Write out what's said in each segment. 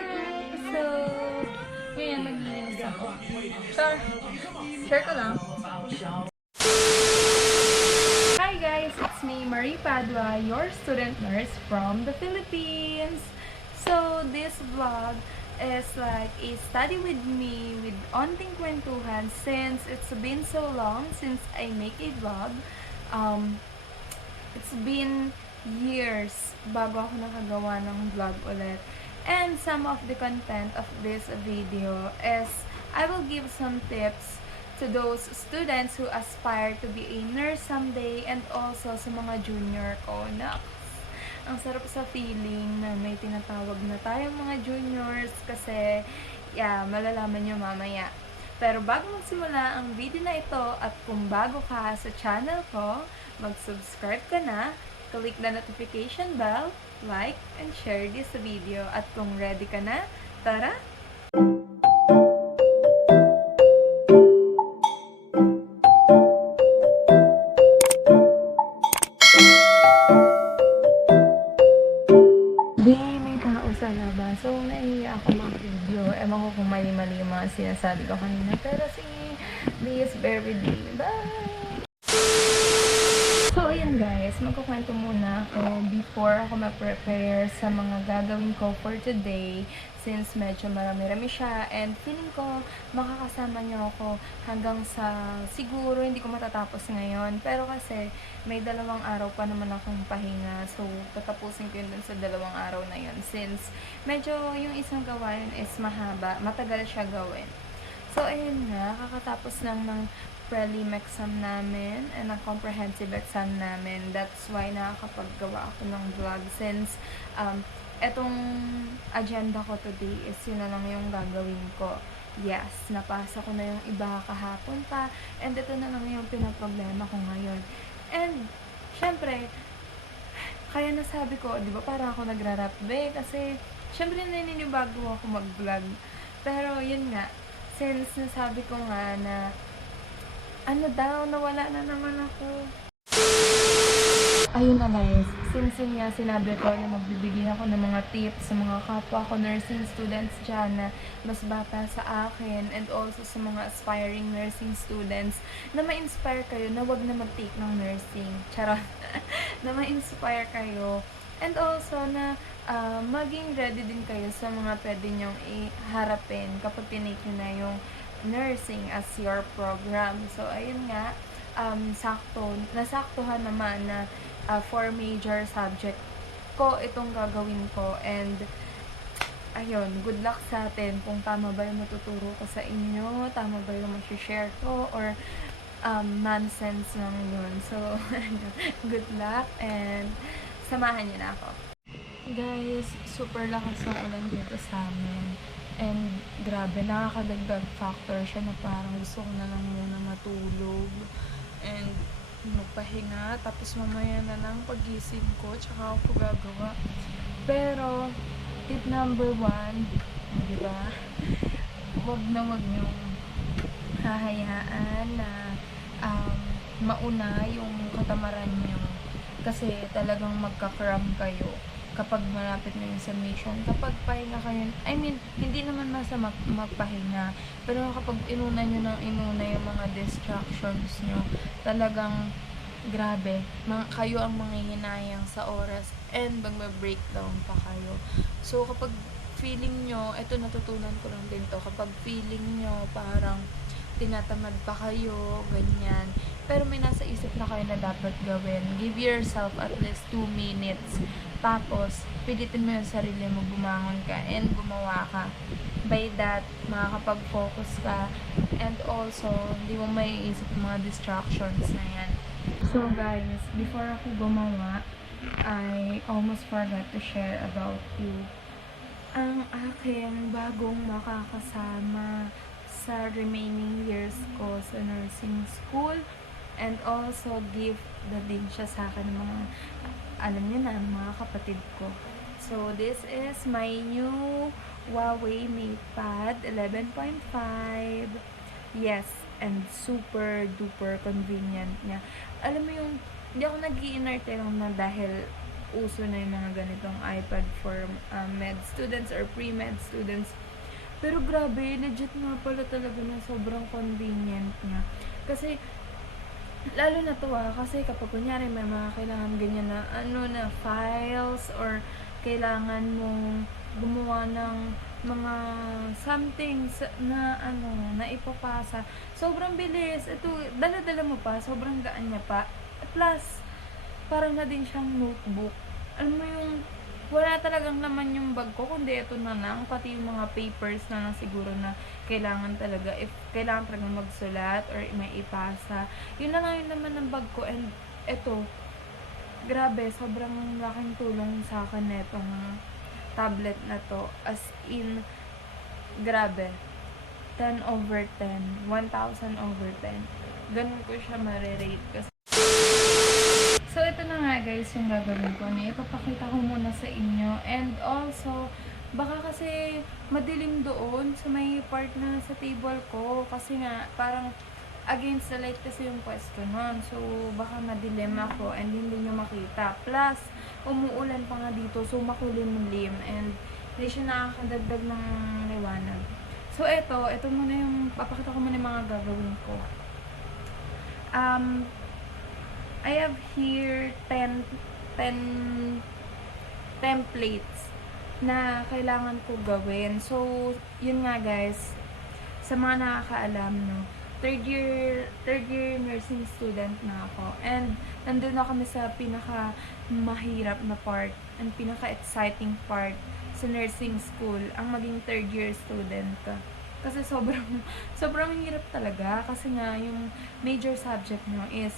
back! So, ngayon maglilinis ako. Share ko lang. Hi guys! It's me, Marie Padua, your student nurse from the Philippines. So, this vlog is like a study with me with Onting Kwentuhan since it's been so long since I make a vlog. It's been years bago ako nakagawa ng vlog ulit. And some of the content of this video is I will give some tips to those students who aspire to be a nurse someday and also sa mga junior ko. Ang sarap sa feeling na may tinatawag na tayong mga juniors kasi malalaman nyo mamaya. Pero bago magsimula ang video na ito at kung bago ka sa channel ko, mag-subscribe ka na, click the notification bell, like, and share this video. At kung ready ka na, tara! May tao sa labas. So, naiiya ako mag-video. Ewan ko kung mali-mali yung mga sinasabi ko kanina. Pero sige, please bear with me. Bye! So, ayan guys, magkukwento muna ako before ako mag-prepare sa mga gagawin ko for today since medyo marami-rami siya and feeling ko makakasama niyo ako hanggang sa siguro hindi ko matatapos ngayon pero kasi may 2 araw pa naman akong pahinga so tatapusin ko yun dun sa 2 araw na yun since medyo yung isang gawain is matagal siya gawin. So, ayun nga, kakatapos lang ng prelim exam namin and ang comprehensive exam namin. That's why nakakapaggawa ako ng vlog since etong agenda ko today is yun na lang yung gagawin ko. Yes, napasa ko na yung iba kahapon pa and ito na lang yung pinaproblema ko ngayon. And, syempre, kaya nasabi ko, di ba para ako nagra-rap kasi syempre naninibago ako mag-vlog. Pero, yun nga, since nasabi ko nga na nawala na naman ako. Ayun na guys, since nga sinabi ko na magbibigay ako ng mga tips sa mga kapwa ko nursing students dyan na mas bata sa akin and also sa mga aspiring nursing students na ma-inspire kayo na wag na mag-take ng nursing. Charot. Na ma-inspire kayo and also na maging ready din kayo sa mga pwede nyong iharapin kapag tinake nyo na yung nursing as your program. So, ayun nga, nasaktuhan naman na 4 major subject ko itong gagawin ko and ayun, good luck sa atin kung tama ba yung matuturo ko sa inyo, tama ba yung share ko or nonsense lang yun. So, good luck and samahan niyo na ako. Guys, super lakas ng ulan dito sa amin. And grabe, nakakadagdag factor siya na parang gusto ko na lang muna matulog. And magpahinga. Tapos mamaya na lang pagising ko, tsaka ako gagawa. Pero, tip number 1, di ba? Wag niyong hahayaan na mauna yung katamaran niyo. Kasi talagang magka-cram kayo kapag malapit na yung submission. Kapag pahinga kayo, I mean, hindi naman masama magpahinga. Pero kapag inuna nyo ng inuna yung mga distractions nyo, talagang grabe. Kayo ang manghihinayang sa oras and magma-breakdown pa kayo. So, kapag feeling nyo, eto natutunan ko lang din to, kapag feeling nyo parang tinatamad pa kayo, ganyan. Pero may nasa isip na kayo na dapat gawin. Give yourself at least 2 minutes. Tapos, pilitin mo yung sarili mo, bumangon ka, and gumawa ka. By that, makakapag-focus ka, and also, hindi mo maiisip mga distractions na yan. So guys, before ako gumawa, I almost forgot to share about you. Ang aking bagong makakasama sa remaining years ko sa nursing school, and also gift na din siya sa akin ng mga alam niyo na, mga kapatid ko. So, this is my new Huawei MatePad 11.5. Yes, and super duper convenient niya. Alam mo yung, hindi ako nag-i-inerte lang na dahil uso na yung mga ganitong iPad for med students or pre-med students. Pero grabe, legit nga pala talaga na sobrang convenient niya. Kasi, lalo na to kasi kapag kunyari may mga kailangan ganyan na files or kailangan mong gumawa ng mga something na na ipapasa. Sobrang bilis. Ito, dala-dala mo pa, sobrang gaan niya pa. Plus, parang na din siyang notebook. Alam mo yung wala talagang naman yung bag ko, kundi ito na lang, pati yung mga papers na lang siguro na kailangan talaga, if kailangan talaga magsulat or may ipasa, yun na lang yung naman ng bag ko. And ito, grabe, sobrang laking tulong sa akin netong tablet na to. As in, grabe, 10/10, 1,000/10. Ganun ko siya marirate kasi. So, ito na nga guys yung gagawin ko. Ipapakita ko muna sa inyo. And also, baka kasi madilim doon sa may part na sa table ko. Kasi nga, parang against the light kasi yung pwesto nun. So, baka madilim ako and hindi nyo makita. Plus, umuulan pa nga dito. So, makulimlim. And hindi siya nakakadagdag ng liwanag. So, ito muna yung, papakita ko muna yung mga gagawin ko. I have here 10 templates na kailangan ko gawin. So, yun nga guys, sa mga nakakaalam, no, third year nursing student na ako. And nandun na kami sa pinaka mahirap na part and pinaka exciting part sa nursing school, ang maging third year student ka. Kasi sobrang hirap talaga kasi nga yung major subject nyo is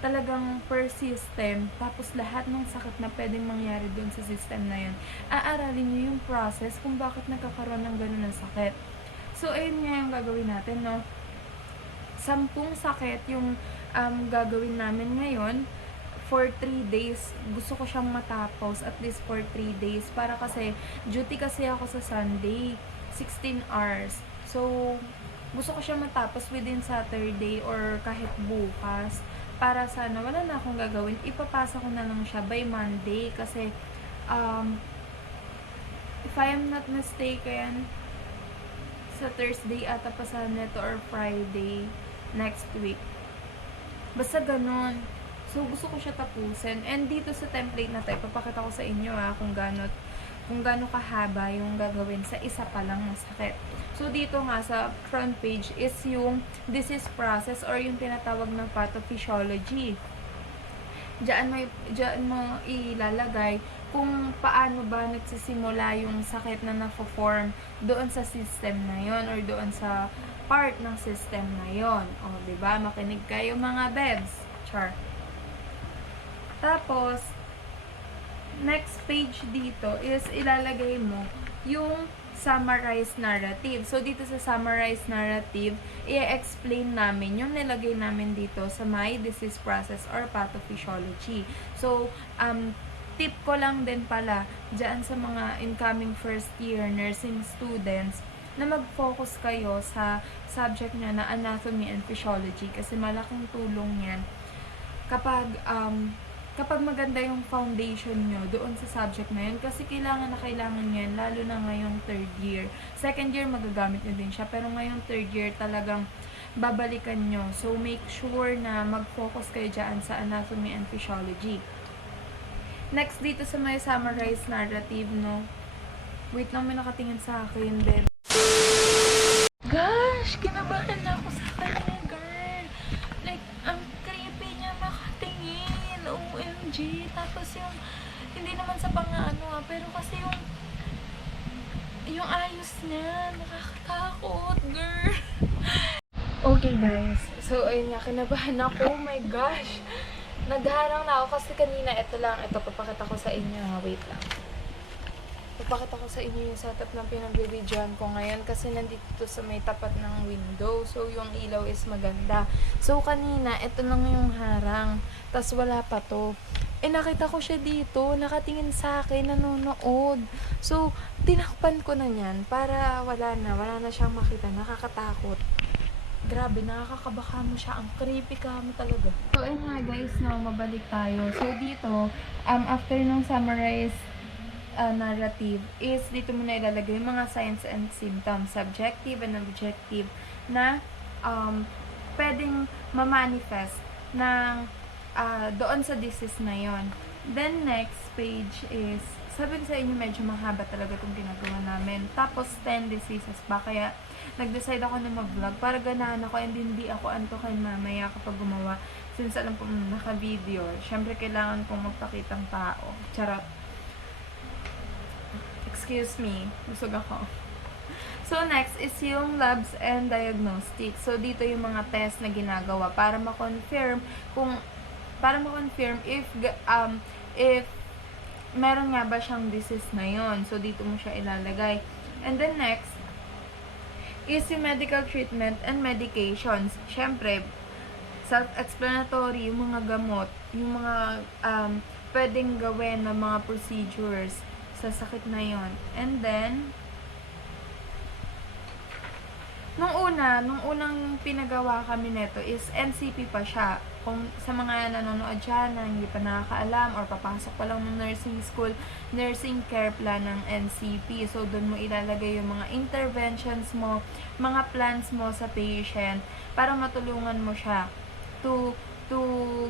talagang per system, tapos lahat ng sakit na pwedeng mangyari dun sa system na yun, aaralin nyo yung process kung bakit nagkakaroon ng ganun ng sakit. So, ayun nga yung gagawin natin, no? 10 sakit yung gagawin namin ngayon for 3 days. Gusto ko siyang matapos at least for 3 days para kasi duty kasi ako sa Sunday, 16 hours. So, gusto ko siyang matapos within Saturday or kahit bukas. Para sana wala na akong gagawin, ipapasa ko na lang siya by Monday kasi if I am not mistaken, sa Thursday ata pa sana nito or Friday next week. Basta ganun. So, gusto ko siya tapusin. And dito sa template na to, ipapakita ko sa inyo kung gaano kahaba yung gagawin sa isa pa lang na sakit. So, dito nga sa front page is yung disease process or yung tinatawag na pathophysiology. Diyan mo ilalagay kung paano ba nagsisimula yung sakit na na-form doon sa system na yon or doon sa part ng system na yon. O, diba? Makinig kayo mga bebs. Char. Tapos, next page dito is ilalagay mo yung summarized narrative. So, dito sa summarized narrative, i-explain namin yung nilagay namin dito sa my disease process or pathophysiology. So, tip ko lang din pala dyan sa mga incoming first year nursing students na mag-focus kayo sa subject niya na anatomy and physiology kasi malaking tulong yan kapag maganda yung foundation nyo doon sa subject na yun, kasi kailangan nyo yan, lalo na ngayong third year. Second year, magagamit nyo din siya, pero ngayong third year, talagang babalikan nyo. So, make sure na mag-focus kayo dyan sa anatomy and physiology. Next, dito sa may summarized narrative, no? Wait lang, may nakatingin sa akin, babe. Gosh, kinabahan na ako sa kanya, girl. Like, ang creepy niya makatingin. OMG. Tapos yung, hindi naman sa pero kasi yung ayos niya, nakakatakot, girl. Okay, guys. So, ayun nga, kinabahan ako. Oh my gosh. Nagharang na ako kasi kanina, ito, papakita ko sa inyo, wait lang. Papakita ko sa inyo yung setup ng pinagbibidyoan ko ngayon kasi nandito sa may tapat ng window. So, yung ilaw is maganda. So, kanina, ito lang yung harang. Tas wala pa to. Nakita ko siya dito, nakatingin sa akin, nanonood. So, tinakpan ko na yan para wala na siyang makita. Nakakatakot. grabe, nakakabaka mo siya. Ang creepy ka mo talaga. So, ayun nga guys, no, mabalik tayo. So, dito, after nung summarize narrative, is dito mo na ilalagay yung mga signs and symptoms, subjective and objective, na pwedeng ma-manifest ng doon sa disease na yon. Then, next page is, sabi ko sa inyo, medyo mahaba talaga itong ginagawa namin. Tapos, 10 diseases pa. Kaya, nag-decide ako na mag-vlog para ganahan ako and hindi ako antukin mamaya kapag gumawa. Since alam ko naka-video, syempre kailangan kong magpakitang tao. Charot. Excuse me. Busog ako. So, next is yung labs and diagnostics. So, dito yung mga test na ginagawa para ma-confirm if meron nga ba siyang disease na yon. So, dito mo siya ilalagay. And then next is yung medical treatment and medications. Syempre, self-explanatory, yung mga gamot, yung mga pwedeng gawin na mga procedures sa sakit na yon. And then, nung unang pinagawa kami neto is NCP pa siya. Kung sa mga nanonood dyan na hindi pa nakakaalam or papasok pa lang ng nursing school, nursing care plan ng NCP. So, doon mo ilalagay yung mga interventions mo, mga plans mo sa patient para matulungan mo siya to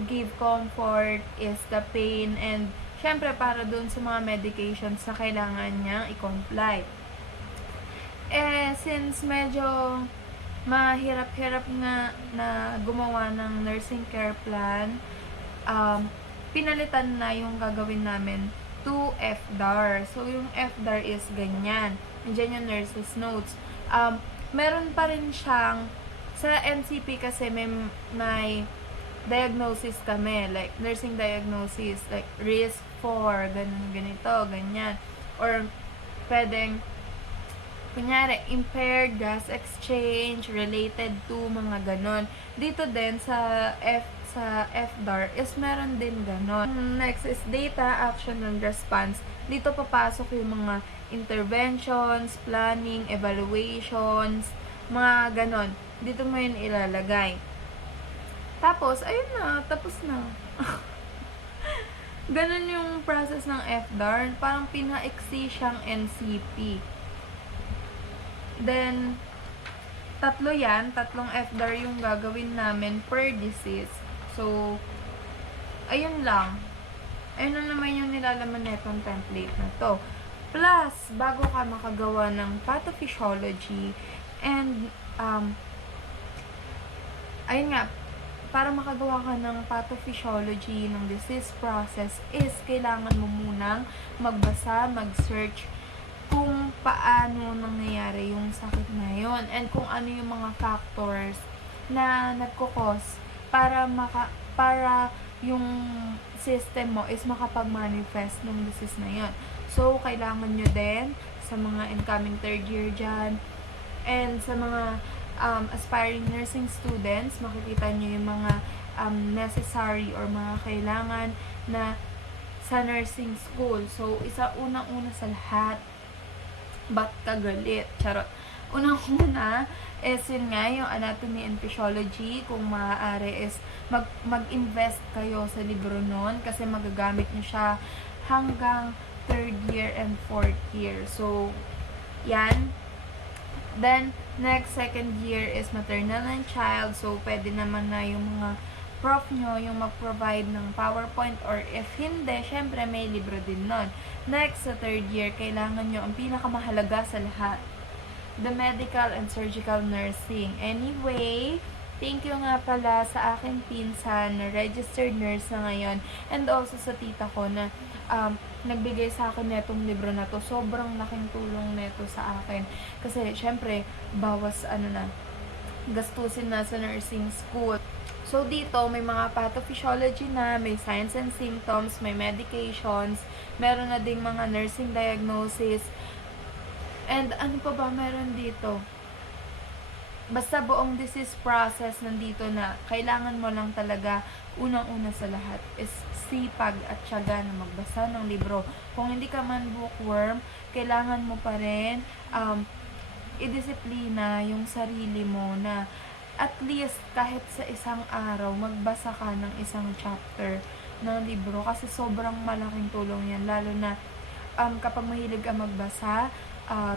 give comfort, is the pain, and syempre para doon sa mga medications na kailangan niyang i-comply. Since medyo mahirap-hirap nga na gumawa ng nursing care plan, pinalitan na yung gagawin namin to FDAR. So, yung FDAR is ganyan. Nandiyan yung nurse's notes. Meron pa rin siyang, sa NCP kasi may diagnosis kami, like nursing diagnosis, like risk for, ganito, ganyan. Or, pwedeng, kunyari, impaired gas exchange related to mga ganon. Dito din sa FDAR is meron din ganon. Next is data, action, and response. Dito papasok yung mga interventions, planning, evaluations, mga ganon. Dito mo yun ilalagay. Tapos, ayun na, tapos na. Ganon yung process ng FDAR. Parang pinaiksi siyang NCP. Then, tatlong FDAR yung gagawin namin per disease. So, ayun lang. Ayun na naman yung nilalaman na itong template na to. Plus, bago ka makagawa ng pathophysiology and, ayun nga, para makagawa ka ng pathophysiology ng disease process is kailangan mo munang magbasa, mag-search kung paano nangyayari yung sakit na yon and kung ano yung mga factors na nagkukos para yung system mo is makapag-manifest ng disease na yon. So, kailangan nyo din sa mga incoming third year dyan and sa mga aspiring nursing students, makikita nyo yung mga necessary or mga kailangan na sa nursing school. So, unang-una sa lahat, ba't ka galit? Charot. Unang-una is yun nga, yung anatomy and physiology. Kung maaari is mag-invest kayo sa libro nun kasi magagamit nyo siya hanggang 3rd year and 4th year. So, yan. Then, next, 2nd year is maternal and child. So, pwede naman na yung mga prof nyo yung mag-provide ng PowerPoint or if hindi, syempre may libro din nun. Next, sa 3rd year, kailangan nyo ang pinakamahalaga sa lahat, the medical and surgical nursing. Anyway, thank you nga pala sa aking pinsan na registered nurse na ngayon and also sa tita ko na nagbigay sa akin netong libro na to. Sobrang laking tulong neto sa akin. Kasi, syempre, bawas gastusin na sa nursing school. So, dito, may mga pathophysiology na, may signs and symptoms, may medications, meron na ding mga nursing diagnosis, and ano pa ba meron dito? Basta buong disease process nandito na kailangan mo lang talaga, unang-una sa lahat, is sipag at tiyaga na magbasa ng libro. Kung hindi ka man bookworm, kailangan mo pa rin idisiplina yung sarili mo na at least kahit sa isang araw, magbasa ka ng isang chapter ng libro kasi sobrang malaking tulong yan, lalo na kapag mahilig ka magbasa,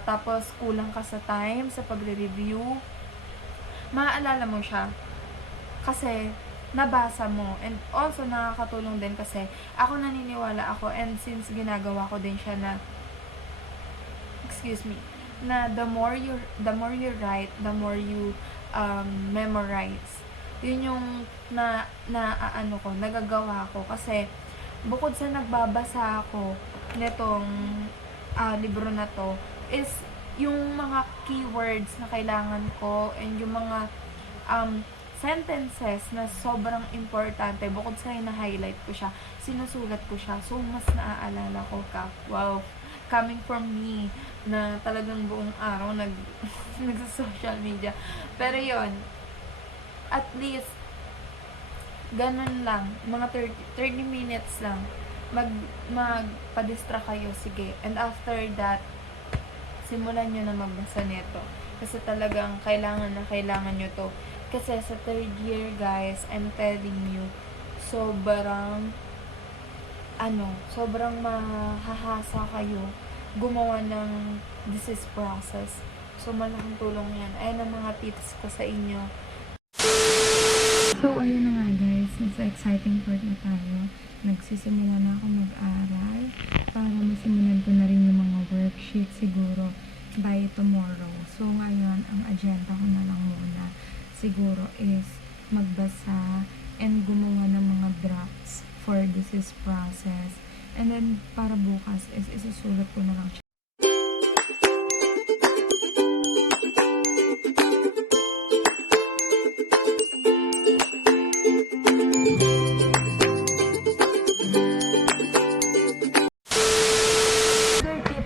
tapos kulang ka sa time sa pagre-review, maaalala mo siya kasi nabasa mo. And also nakakatulong din kasi ako naniniwala ako, and since ginagawa ko din siya na na the more you write, the more you memorize. Yun yung nagagawa ko kasi bukod sa nagbabasa ako nitong libro na to is yung mga keywords na kailangan ko and yung mga sentences na sobrang importante, bukod sa na-highlight ko siya, sinusulat ko siya, so mas naaalala ko ka. Wow, coming from me na talagang buong araw nagsa-social media. Pero yon, at least ganun lang, mga 30 minutes lang, magpa-distract kayo, sige. And after that, simulan nyo na magbasa nito. Kasi talagang kailangan nyo to. Kasi sa third year, guys, I'm telling you, sobrang mahahasa kayo gumawa ng thesis process. So, malaking tulong yan. Ayan ang mga tips ko sa inyo. So, ayun na nga guys, nasa exciting part na tayo. Nagsisimula na ako mag-aral para masimulan ko na rin yung mga worksheet siguro by tomorrow. So, ngayon, ang agenda ko na lang muna siguro is magbasa and gumawa ng mga drafts for this process. And then, para bukas is isusulat ko na lang siya.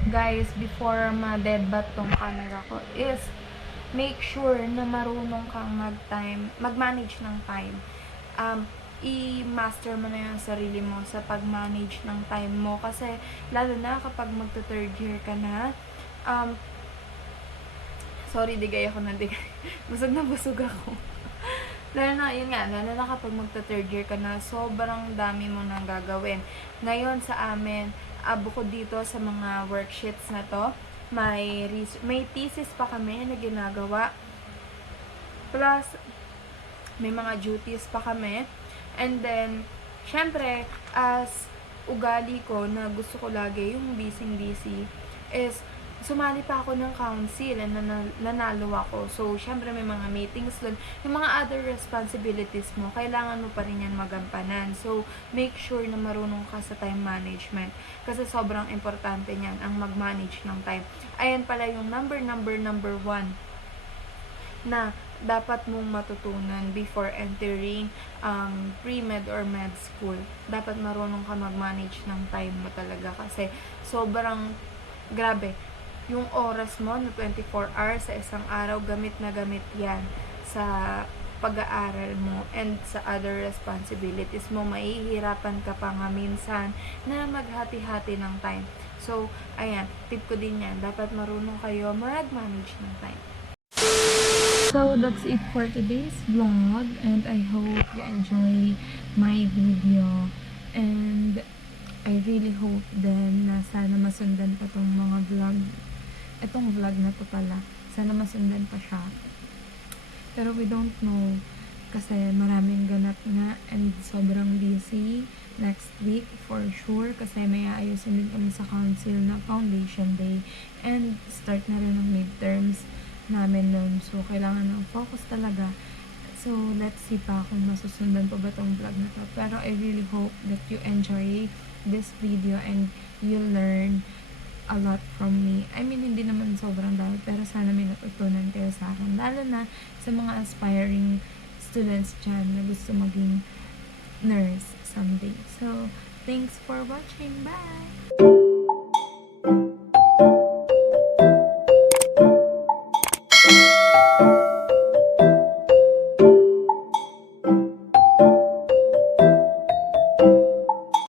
Guys, before ma-deadbat tong camera ko is make sure na marunong kang mag-manage ng time. I-master mo na yung sarili mo sa pag-manage ng time mo kasi lalo na kapag magta-third year ka na, sorry, digay ako na digay. Busog na busog ako. lalo na kapag magta-third year ka na, sobrang dami mo nang gagawin. Ngayon sa amin, bukod dito sa mga worksheets na to, may thesis pa kami na ginagawa. Plus, may mga duties pa kami. And then, syempre, as ugali ko na gusto ko lagi yung busy is sumali pa ako ng council and nanalo ako. So, syempre may mga meetings doon. Yung mga other responsibilities mo, kailangan mo pa rin yan magampanan. So, make sure na marunong ka sa time management. Kasi sobrang importante niyan, ang mag-manage ng time. Ayan pala yung number one na dapat mong matutunan before entering pre-med or med school. Dapat marunong ka mag-manage ng time mo talaga. Kasi sobrang grabe. Yung oras mo na 24 hours sa isang araw, gamit na gamit yan sa pag-aaral mo and sa other responsibilities mo. Mahihirapan ka pa nga minsan na maghati-hati ng time. So, ayan, tip ko din yan. Dapat marunong kayo mag-manage ng time. So, that's it for today's vlog and I hope you enjoy my video and I really hope then na sana masundan pa tong mga itong vlog na to pala. Sana masundan pa siya. Pero we don't know kasi maraming ganap nga and sobrang busy next week for sure kasi may aayusin din kami sa council na foundation day and start na rin ang midterms namin nun. So, kailangan ng focus talaga. So, let's see pa kung masusundan pa ba tong vlog na to. Pero I really hope that you enjoy this video and you learn a lot from me. I mean, hindi naman sobrang dami, pero sana may natutunan kayo sa akin. Lalo na sa mga aspiring students dyan na gusto maging nurse someday. So, thanks for watching. Bye!